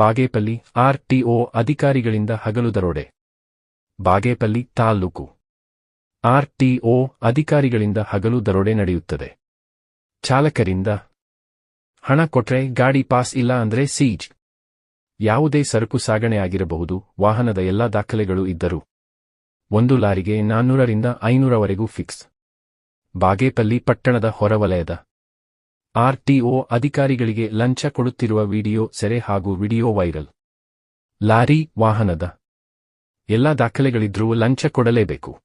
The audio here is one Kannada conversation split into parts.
ಬಾಗೇಪಲ್ಲಿ ಆರ್ಟಿಒ ಅಧಿಕಾರಿಗಳಿಂದ ಹಗಲು ದರೋಡೆ. ಬಾಗೇಪಲ್ಲಿ ತಾಲ್ಲೂಕು. ಆರ್ಟಿಒ ಅಧಿಕಾರಿಗಳಿಂದ ಹಗಲು ದರೋಡೆ ನಡೆಯುತ್ತದೆ. ಚಾಲಕರಿಂದ, ಹಣ ಕೊಟ್ರೆ ಗಾಡಿ ಪಾಸ್ ಇಲ್ಲ ಅಂದ್ರೆ ಸೀಜ್. ಯಾವುದೇ ಸರಕು ಸಾಗಣೆ ಆಗಿರಬಹುದು, ವಾಹನದ ಎಲ್ಲಾ ದಾಖಲೆಗಳು ಇದ್ದರು. ಒಂದು ಲಾರಿಗೆ ನಾನ್ನೂರರಿಂದ ಐನೂರವರೆಗೂ ಫಿಕ್ಸ್. ಬಾಗೇಪಲ್ಲಿ ಪಟ್ಟಣದ ಹೊರವಲಯದ ಆರ್ಟಿಒ ಅಧಿಕಾರಿಗಳಿಗೆ ಲಂಚ ಕೊಡುತ್ತಿರುವ ವಿಡಿಯೋ ಸೆರೆ ಹಾಗೂ ವಿಡಿಯೋ ವೈರಲ್. ಲಾರಿ, ವಾಹನದ ಎಲ್ಲ ದಾಖಲೆಗಳಿದ್ರೂ ಲಂಚ ಕೊಡಲೇಬೇಕು.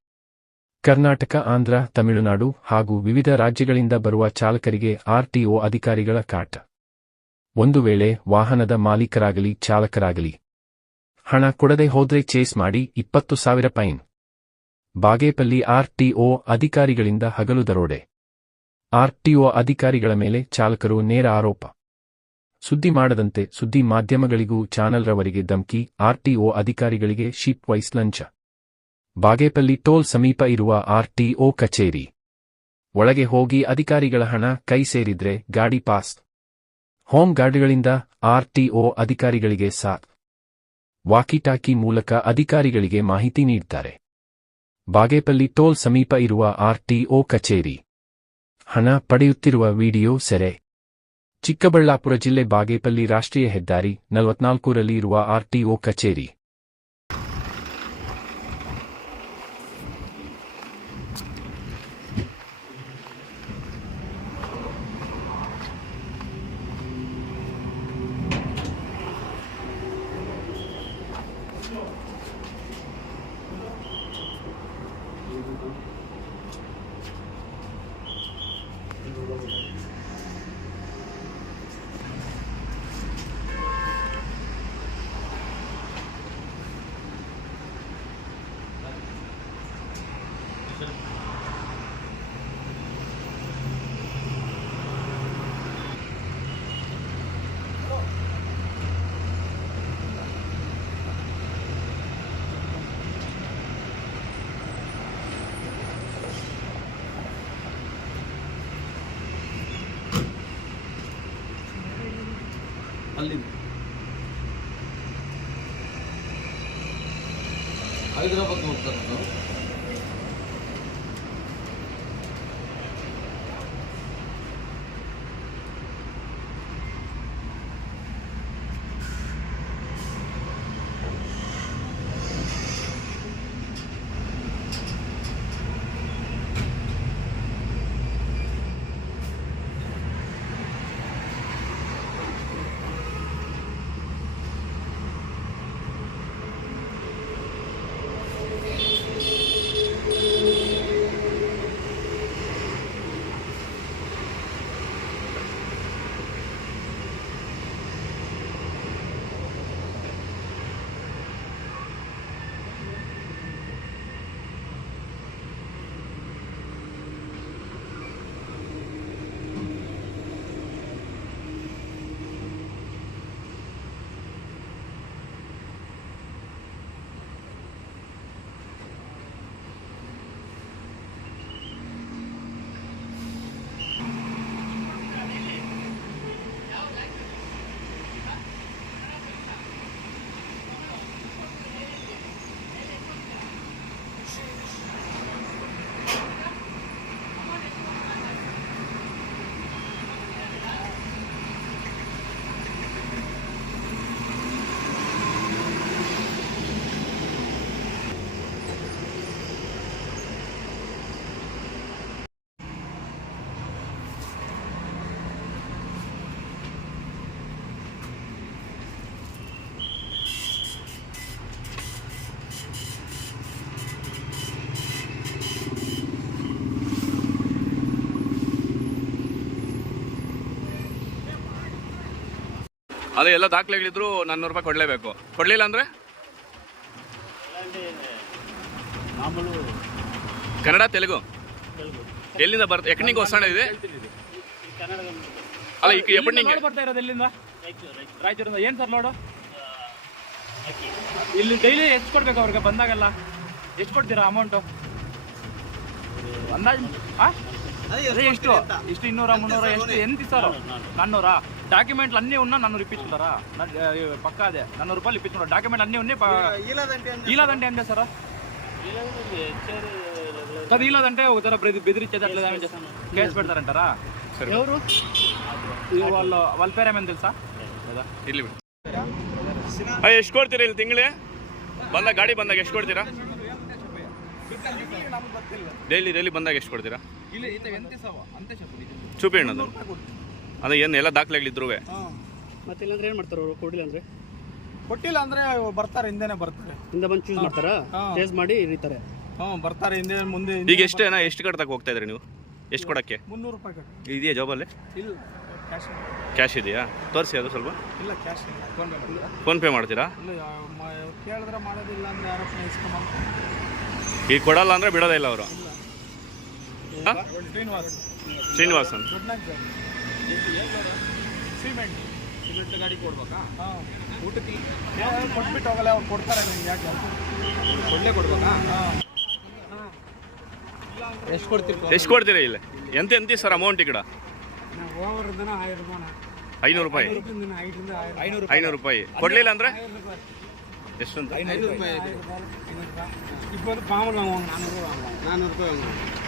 ಕರ್ನಾಟಕ, ಆಂಧ್ರ, ತಮಿಳುನಾಡು ಹಾಗೂ ವಿವಿಧ ರಾಜ್ಯಗಳಿಂದ ಬರುವ ಚಾಲಕರಿಗೆ ಆರ್ಟಿಒ ಅಧಿಕಾರಿಗಳ ಕಾಟ. ಒಂದು ವೇಳೆ ವಾಹನದ ಮಾಲೀಕರಾಗಲಿ, ಚಾಲಕರಾಗಲಿ. ಹಣ ಕೊಡದೆ ಹೋದ್ರೆ ಚೇಸ್ ಮಾಡಿ ಇಪ್ಪತ್ತು ಸಾವಿರ ಪೈನ್ ಬಾಗೇಪಲ್ಲಿ ಆರ್ಟಿಒ ಅಧಿಕಾರಿಗಳಿಂದ ಹಗಲು ದರೋಡೆ. ಆರ್ಟಿಒ ಅಧಿಕಾರಿಗಳ ಮೇಲೆ ಚಾಲಕರು ನೇರ ಆರೋಪ. ಸುದ್ದಿ ಮಾಡದಂತೆ ಸುದ್ದಿ ಮಾಧ್ಯಮಗಳಿಗೂ ಚಾನಲ್ರವರಿಗೆ ಧಮ್ಕಿ, ಆರ್ಟಿಒ ಅಧಿಕಾರಿಗಳಿಗೆ ಶಿಪ್ ವೈಸ್ ಲಂಚ. ಬಾಗೇಪಲ್ಲಿ ಟೋಲ್ ಸಮೀಪ ಇರುವ ಆರ್ಟಿಒ ಕಚೇರಿ. ಒಳಗೆ ಹೋಗಿ ಅಧಿಕಾರಿಗಳ ಹಣ, ಕೈ ಸೇರಿದ್ರೆ ಗಾಡಿ ಪಾಸ್. ಹೋಮ್ ಗಾರ್ಡ್ಗಳಿಂದ ಆರ್ಟಿಒ ಅಧಿಕಾರಿಗಳಿಗೆ ಸಾಥ್. ವಾಕಿಟಾಕಿ ಮೂಲಕ ಅಧಿಕಾರಿಗಳಿಗೆ ಮಾಹಿತಿ ನೀಡ್ತಾರೆ. ಬಾಗೇಪಲ್ಲಿ ಟೋಲ್ ಸಮೀಪ ಇರುವ ಆರ್ಟಿಒ ಕಚೇರಿ. ಹಣ ಪಡೆಯುತ್ತಿರುವ ವಿಡಿಯೋ ಸೆರೆ. ಚಿಕ್ಕಬಳ್ಳಾಪುರ ಜಿಲ್ಲೆ ಬಾಗೇಪಲ್ಲಿ ರಾಷ್ಟ್ರೀಯ ಹೆದ್ದಾರಿ ನಲವತ್ನಾಲ್ಕರಲ್ಲಿ ಇರುವ ಆರ್ಟಿಒ ಕಚೇರಿ. హైదరాబాద్ నుంచి వస్తున్నాను ಅದೇ ಎಲ್ಲ ದಾಖಲೆಗಳಿದ್ರು ನಾನ್ನೂರು ರೂಪಾಯಿ ಕೊಡಲೇಬೇಕು. ಕೊಡಲಿಲ್ಲ ಅಂದರೆ? ಕನ್ನಡ ತೆಲುಗು. ತೆಲುಗು. ಎಲ್ಲಿಂದ ಬರುತ್ತೆ ಎಕನಿಗೆ ಹೊಸ ಇದೆ? ಕನ್ನಡ ಅಲ್ಲ ಈಗ ಎಪ್ಪಡಿ ನಿಂಗೆ ಬರ್ತಾ ಇರೋದು ಎಲ್ಲಿಂದ? ರಾಯಚೂರು ರಾಯಚೂರು. ರಾಯಚೂರಿಂದ ಏನು ಸರ್ ನೋಡು ಅಕ್ಕಿ. ಇಲ್ಲಿ ಡೈಲಿ ಎಷ್ಟು ಕೊಡ್ಬೇಕು ಅವ್ರಿಗೆ ಬಂದಾಗಲ್ಲ? ಎಷ್ಟು ಕೊಡ್ತೀರಾ ಅಮೌಂಟು? ಅಂದಾಜು ಆ? అదే ಎಷ್ಟು ಇಷ್ಟು ಇನ್ನೂರ ಮುನ್ನೂರ ಎಷ್ಟು ఎంత ఇస్తారు నన్నూరా డాక్యుమెంట్లు అన్నీ ఉన్నా నన్ను ఇప్పించుకుంటారా పక్కా అదే నన్ను రూపాయలు ఇప్పించుకుంటారు డాక్యుమెంట్లు అన్నీ ఉన్నాయి ఈలాదంటే ఏం చేస్తారా అది ఈలాదంటే ఒక తర బెదిరించేది అట్లా ఏమైనా చేస్తాను కేసు పెడతారంటారా ఎవరు వాళ్ళ వాళ్ళ పేరు ఏమైనా తెలుసా లేదా ಇಲ್ಲಿ ಬಿಡಿ ಎಷ್ಟು ಕೊಡ್ತೀರಾ ಇಲ್ಲಿ ತಿಂಗಳೇ ಬಂದಾಗ ಗಾಡಿ ಬಂದಾಗ ಎಷ್ಟು ಕೊಡ್ತೀರಾ ಡೈಲಿ ಡೈಲಿ ಬಂದಾಗ ಎಷ್ಟು ಕೊಡ್ತೀರಾ? ಚೂಪಿ ಹಣ್ಣು ಅದು ಅದೇ ಏನು ಎಲ್ಲ ದಾಖಲೆಗಳಿದ್ರು ಮತ್ತೆ ಇಲ್ಲಾಂದ್ರೆ ಏನು ಮಾಡ್ತಾರೆ ಅವರು? ಕೊಡಿಲ್ಲ ಅಂದರೆ? ಕೊಟ್ಟಿಲ್ಲ ಅಂದರೆ ಬರ್ತಾರೆ ಹಿಂದೆನೇ ಬರ್ತಾರೆ. ಹಿಂದೆ ಬಂದು ಚೂಸ್ ಮಾಡ್ತಾರಾ? ಚೇಸ್ ಮಾಡಿ ಇರಿತಾರೆ. ಹ್ಞೂ ಬರ್ತಾರೆ ಹಿಂದೆ ಮುಂದೆ ಈಗ ಎಷ್ಟು ಏನ ಎಷ್ಟು ಕಡೆ ಹೋಗ್ತಾ ಇದ್ರಿ ನೀವು? ಎಷ್ಟು ಕೊಡೋಕ್ಕೆ? ಮುನ್ನೂರು ರೂಪಾಯಿ ಕಟ್ಟು. ಇದೆಯಾ ಜಾಬಲ್ಲಿ ಇಲ್ಲ ಕ್ಯಾಶ್ ಕ್ಯಾಶ್ ಇದೆಯಾ? ತೋರಿಸಿ ಅದು ಸ್ವಲ್ಪ. ಇಲ್ಲ ಕ್ಯಾಶ್ ಫೋನ್ಪೇ ಮಾಡ್ತೀರಾ? ಇಲ್ಲ ಕೇಳಿದ್ರೆ ಮಾಡೋದಿಲ್ಲ ಅಂದರೆ ಯಾರೋ ಈಗ ಕೊಡಲ್ಲ ಅಂದ್ರೆ ಬಿಡೋದೇ ಇಲ್ಲ ಅವರು. ಶ್ರೀನಿವಾಸ್ ಗಾಡಿ ಕೊಡ್ಬೇಕಾ? ಊಟಕ್ಕೆ? ಕೊಟ್ಬಿಟ್ಟು ಹೋಗಲ್ಲ ಅವ್ರು ಕೊಡ್ತಾರೆ ನಿಮ್ಗೆ ಯಾಕೆ ಕೊಡಲೇ ಕೊಡ್ಬೇಕಾ? ಹಾಂ. ಎಷ್ಟು ಕೊಡ್ತೀರಿ? ಎಷ್ಟು ಕೊಡ್ತೀರಾ ಇಲ್ಲಿ? ಎಂತ ಎಂತ ಸರ್ ಅಮೌಂಟ್ ಈ ಕಡೆ? ಓವರ್ ದಿನ ಆಯ್ತು ರೂಪಾಯಿ. ಐನೂರು ರೂಪಾಯಿ. ಐನೂರು ರೂಪಾಯಿ. ಕೊಡ್ಲಿಲ್ಲ ಅಂದ್ರೆ? ಎಷ್ಟು ಅಂತ ஐநூறு ரூபாய் இப்போ வந்து பாம்பு வாங்குவாங்க நானூறு வாங்குவாங்க நானூறு ரூபாய் வாங்குவாங்க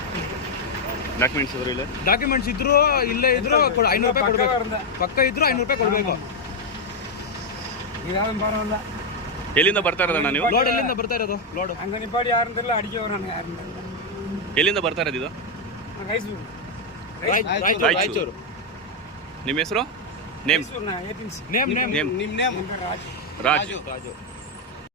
ಡಾಕ್ಯುಮೆಂಟ್ಸ್ ಇದ್ರು ಇಲ್ಲ ಡಾಕ್ಯುಮೆಂಟ್ಸ್ ಇದ್ರು ಇಲ್ಲೇ ಇದ್ರು ಕೊಡು ಐನೂರು ರೂಪಾಯಿ ಕೊಡ್ಬೇಕು ಪಕ್ಕ ಇದ್ರು ಐನೂರು ರೂಪಾಯಿ ಕೊಡ್ಬೇಕು இதாவது பரவாயில்ல ಎಲ್ಲಿಂದ ಬರ್ತಾ ಇರೋದಣ್ಣ ನೀವು ಲೋಡ್ ಎಲ್ಲಿಂದ ಬರ್ತಾ ಇರೋದು ಲೋಡ್ அங்கே நிப்பாடி யாரும் தெரியல அடிக்க வரானுங்க யாரும் ಎಲ್ಲಿಂದ ಬರ್ತಾ ಇರೋದು ಇದು ரைசூர் ರಾಯಚೂರು ನಿಮ್ಮ ಹೆಸರು ನೇಮ್ ரைசூர் நான் ஏடிஎம்சி ನೇಮ್ ನೇಮ್ ನೇಮ್ ನಿಮ್ಮ ನೇಮ್ ರಾಜು ರಾಜ್ ರಾಜು